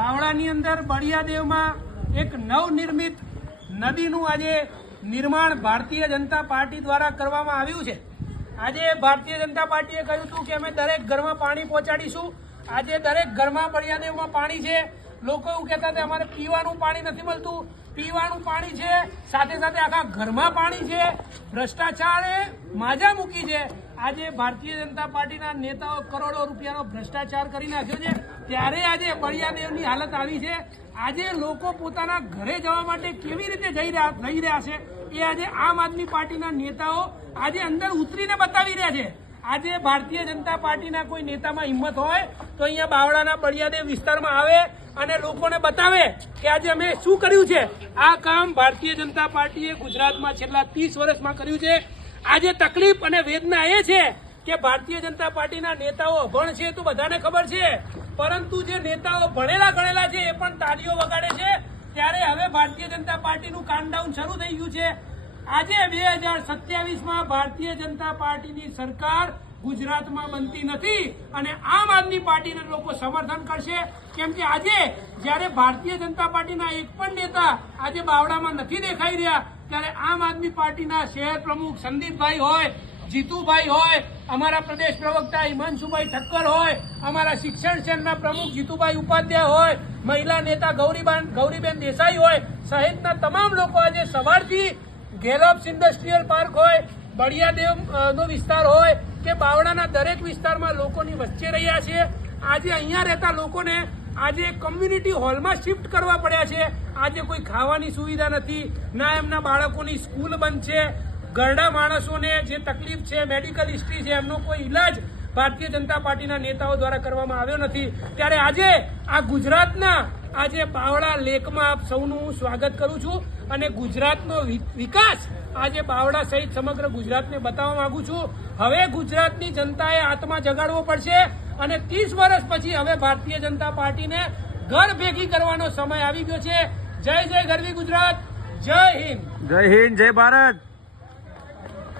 વાવડાની અંદર બળિયાદેવમાં એક નવનિર્મિત નદીનું આજે નિર્માણ ભારતીય જનતા પાર્ટી દ્વારા કરવામાં આવ્યું છે આજે ભારતીય જનતા પાર્ટીએ કહ્યું હતું કે અમે દરેક ઘરમાં પાણી પહોંચાડીશું આજે દરેક ઘરમાં બળિયાદેવમાં પાણી છે લોકો એવું કહેતા કે અમારે પીવાનું પાણી નથી મળતું પીવાનું પાણી છે સાથે સાથે આખા ઘરમાં પાણી છે ભ્રષ્ટાચારે માજા મૂકી છે આજે ભારતીય જનતા પાર્ટીના નેતાઓ કરોડો રૂપિયાનો ભ્રષ્ટાચાર કરી નાખ્યો છે ત્યારે આજે બળિયાદેવની હાલત આવી છે આજે લોકો પોતાના ઘરે જવા માટે કેવી રીતે જઈ રહ્યા છે એ આજે આમ આદમી પાર્ટીના નેતાઓ આજે અંદર ઉતરીને બતાવી રહ્યા છે આજે ભારતીય જનતા પાર્ટીના કોઈ નેતામાં હિંમત હોય તો અહીંયા બાવળાના બળિયાદેવ વિસ્તારમાં આવે અને લોકોને બતાવે કે આજે અમે શું કર્યું છે આ કામ ભારતીય જનતા પાર્ટીએ ગુજરાતમાં છેલ્લા ત્રીસ વર્ષમાં કર્યું છે આજે તકલીફ અને વેદના એ છે કે ભારતીય જનતા પાર્ટીના નેતાઓ અભણ છે તો બધાને ખબર છે પરંતુ જે નેતાઓ ભણેલા ગણેલા છે એ પણ તાળીઓ વગાડે છે ત્યારે હવે ભારતીય જનતા પાર્ટીનું કાઉન્ટડાઉન શરૂ થઈ ગયું છે આજે બે હજાર સત્યાવીસમાં ભારતીય જનતા પાર્ટીની સરકાર ગુજરાતમાં બનતી નથી અને આમ આદમી પાર્ટીને લોકો સમર્થન કરશે કેમ કે આજે જ્યારે ભારતીય જનતા પાર્ટીના એક પણ નેતા આજે બાવડામાં નથી દેખાઈ રહ્યા ત્યારે આમ આદમી પાર્ટીના શહેર પ્રમુખ સંદીપભાઈ હોય જીતુભાઈ હોય અમારા પ્રદેશ પ્રવક્તા હિમાંશુભાઈ ઠક્કર હોય અમારા શિક્ષણ સેલના પ્રમુખ જીતુભાઈ ઉપાધ્યાય હોય મહિલા નેતા ગૌરીબાન ગૌરીબેન દેસાઈ હોય સહિતના તમામ લોકો આજે સવારથી ગેલોપ્સ ઇન્ડસ્ટ્રીયલ પાર્ક હોય બળિયાદેવ નો વિસ્તાર હોય કે બાવળાના દરેક વિસ્તારમાં લોકોની વચ્ચે રહ્યા છે આજે અહીંયા રહેતા લોકોને આજે કમ્યુનિટી હોલમાં શિફ્ટ કરવા પડ્યા છે આજે કોઈ ખાવાની સુવિધા નથી ના એમના બાળકોની સ્કૂલ બંધ છે ગરડા માણસોને જે તકલીફ છે મેડિકલ હિસ્ટ્રી છે એમનો કોઈ ઇલાજ ભારતીય જનતા પાર્ટીના નેતાઓ દ્વારા કરવામાં આવ્યો નથી ત્યારે આજે આ ગુજરાતના આજે બાવળા લેખમાં આપ સૌનું સ્વાગત કરું છું અને ગુજરાતનો વિકાસ આજે બાવળા સહિત સમગ્ર ગુજરાતને બતાવવા માંગુ છું હવે ગુજરાતની જનતાએ આત્મા જગાડવો પડશે અને ત્રીસ વર્ષ પછી હવે ભારતીય જનતા પાર્ટીને ઘર ભેગી કરવાનો સમય આવી ગયો છે જય જય ગરવી ગુજરાત જય હિન્દ જય હિન્દ જય ભારત